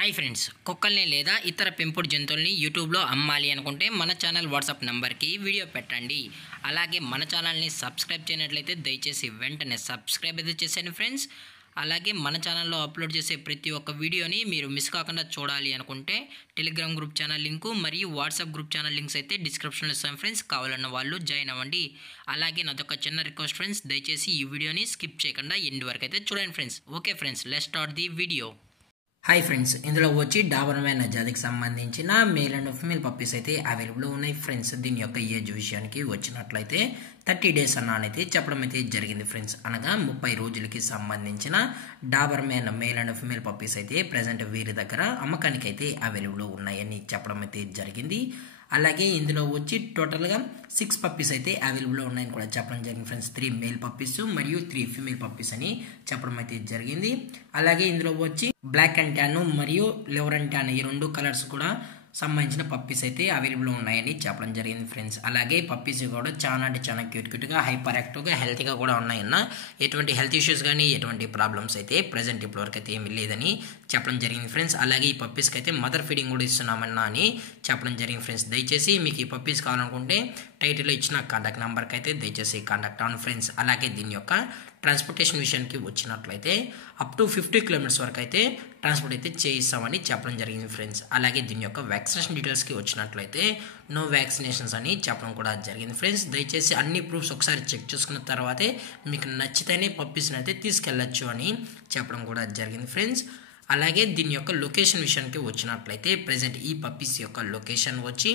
Hi friends, కుక్కల్ని లేదా ఇతర పెంపుడు జంతువుల్ని యూట్యూబ్లో అమ్మాలి అనుకుంటే మన ఛానల్ వాట్సాప్ నెంబర్కి వీడియో పెట్టండి. అలాగే మన ఛానల్ని సబ్స్క్రైబ్ చేయనట్లయితే దయచేసి వెంటనే సబ్స్క్రైబ్ అయితే చేసేయండి ఫ్రెండ్స్. అలాగే మన ఛానల్లో అప్లోడ్ చేసే ప్రతి ఒక్క వీడియోని మీరు మిస్ కాకుండా చూడాలి అనుకుంటే టెలిగ్రామ్ గ్రూప్ ఛానల్ లింకు మరియు వాట్సాప్ గ్రూప్ ఛానల్ లింక్స్ అయితే డిస్క్రిప్షన్లో ఇస్తాను ఫ్రెండ్స్. కావాలన్న వాళ్ళు జాయిన్ అవ్వండి. అలాగే నాదొక చిన్న రిక్వెస్ట్ ఫ్రెండ్స్, దయచేసి ఈ వీడియోని స్కిప్ చేయకుండా ఎండ్ వరకు అయితే చూడండి friends. Okay friends, let's start the video. Hi friends, ఇందులో వచ్చి డాబర్మ్యాన్ జాతికి సంబంధించిన మేల్ అండ్ ఫీమేల్ పప్పీస్ అయితే అవైలబుల్ ఉన్నాయి ఫ్రెండ్స్. దీని యొక్క ఏజ్ విషయానికి వచ్చినట్లయితే 30 డేస్ అన్నైతే చెప్పడం అయితే జరిగింది ఫ్రెండ్స్. అనగా 30 రోజులకి సంబంధించిన Doberman male and female puppies అయితే ప్రజెంట్ వీరి దగ్గర అమ్మకానికి అయితే అవైలబుల్ ఉన్నాయని చెప్పడం అయితే జరిగింది. అలాగే ఇందులో వచ్చి టోటల్గా 6 పప్పీస్ అయితే అవైలబుల్లో ఉన్నాయని కూడా చెప్పడం జరిగింది ఫ్రెండ్స్. 3 మేల్ పప్పీస్ మరియు 3 ఫీమేల్ పప్పీస్ అని చెప్పడం అయితే జరిగింది. అలాగే ఇందులో వచ్చి బ్లాక్ అండ్ ట్యాన్ మరియు లివర్ అండ్ ట్యాన్ ఈ 2 కలర్స్ కూడా సంబంధించిన పప్పీస్ అయితే అవైలబుల్లో ఉన్నాయని చెప్పడం జరిగింది ఫ్రెండ్స్. అలాగే పప్పీస్ కూడా చాలా అంటే చాలా క్యూట్గా హైపర్ యాక్టివ్గా హెల్తీగా కూడా ఉన్నాయన్న ఎటువంటి హెల్త్ ఇష్యూస్ కానీ ఎటువంటి ప్రాబ్లమ్స్ అయితే ప్రజెంట్ ఇప్పటివరకు అయితే ఏమీ లేదని చెప్పడం జరిగింది ఫ్రెండ్స్. అలాగే ఈ పప్పీస్కి అయితే మదర్ ఫీడింగ్ కూడా ఇస్తున్నామన్నా అని చెప్పడం జరిగింది ఫ్రెండ్స్. దయచేసి మీకు ఈ పప్పీస్ కావాలనుకుంటే టైటిల్లో ఇచ్చిన కాంటాక్ట్ నెంబర్కి అయితే దయచేసి కాంటాక్ట్ అవ్వండి ఫ్రెండ్స్. అలాగే దీని యొక్క ట్రాన్స్పోర్టేషన్ విషయానికి వచ్చినట్లయితే అప్ టు 50 కిలోమీటర్స్ వరకు అయితే ట్రాన్స్పోర్ట్ అయితే చేయిస్తామని చెప్పడం జరిగింది ఫ్రెండ్స్. అలాగే దీని యొక్క వ్యాక్సినేషన్ డీటెయిల్స్కి వచ్చినట్లయితే నో వ్యాక్సినేషన్స్ అని చెప్పడం కూడా జరిగింది ఫ్రెండ్స్. దయచేసి అన్ని ప్రూఫ్స్ ఒకసారి చెక్ చేసుకున్న తర్వాతే మీకు నచ్చితేనే పప్పీస్ని అయితే తీసుకెళ్ళచ్చు అని చెప్పడం కూడా జరిగింది ఫ్రెండ్స్. అలాగే దీని యొక్క లొకేషన్ విషయానికి వచ్చినట్లయితే ప్రజెంట్ ఈ పప్పీస్ యొక్క లొకేషన్ వచ్చి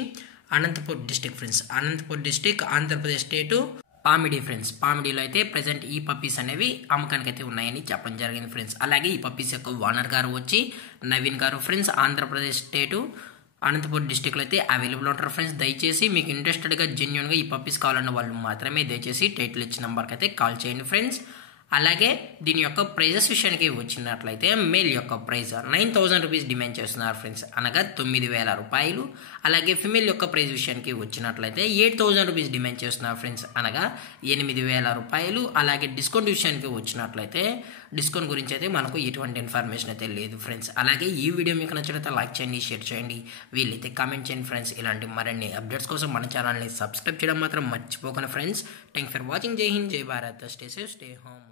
Anantapur district friends. Anantapur district, Andhra Pradesh state, Pamidi friends. పామిడిలో అయితే ప్రజెంట్ ఈ పప్పీస్ అనేవి అమ్మకానికి అయితే ఉన్నాయని చెప్పడం జరిగింది ఫ్రెండ్స్. అలాగే ఈ పప్పీస్ యొక్క ఓనర్ గారు వచ్చి నవీన్ గారు ఫ్రెండ్స్. ఆంధ్రప్రదేశ్ స్టేటు, అనంతపూర్ డిస్టిక్లో అయితే అవైలబుల్ ఉంటారు ఫ్రెండ్స్. దయచేసి మీకు ఇంట్రెస్టెడ్గా జెన్యున్గా ఈ పప్పీస్ కావాలన్న వాళ్ళు మాత్రమే దయచేసి టైటిల్ ఇచ్చిన నెంబర్కి అయితే కాల్ చేయండి ఫ్రెండ్స్. అలాగే దీని యొక్క ప్రైజెస్ విషయానికి వచ్చినట్లయితే మేల్ యొక్క ప్రైస్ 9,000 రూపీస్ డిమాండ్ చేస్తున్నారు ఫ్రెండ్స్, అనగా 9,000 రూపాయలు. అలాగే ఫిమేల్ యొక్క ప్రైస్ విషయానికి వచ్చినట్లయితే 8,000 రూపీస్ డిమాండ్ చేస్తున్నారు ఫ్రెండ్స్, అనగా 8,000 రూపాయలు. అలాగే డిస్కౌంట్ విషయానికి వచ్చినట్లయితే డిస్కౌంట్ గురించి అయితే మనకు ఎటువంటి ఇన్ఫర్మేషన్ అయితే లేదు ఫ్రెండ్స్. అలాగే ఈ వీడియో మీకు నచ్చినట్లయితే లైక్ చేయండి, షేర్ చేయండి, వీళ్ళైతే కామెంట్ చేయండి ఫ్రెండ్స్. ఇలాంటి మరిన్ని అప్డేట్స్ కోసం మన ఛానల్ని సబ్స్క్రైబ్ చేయడం మాత్రం మర్చిపోకండి ఫ్రెండ్స్. Thank for watching. జై హింద్, జై Bharat, stay safe, stay home.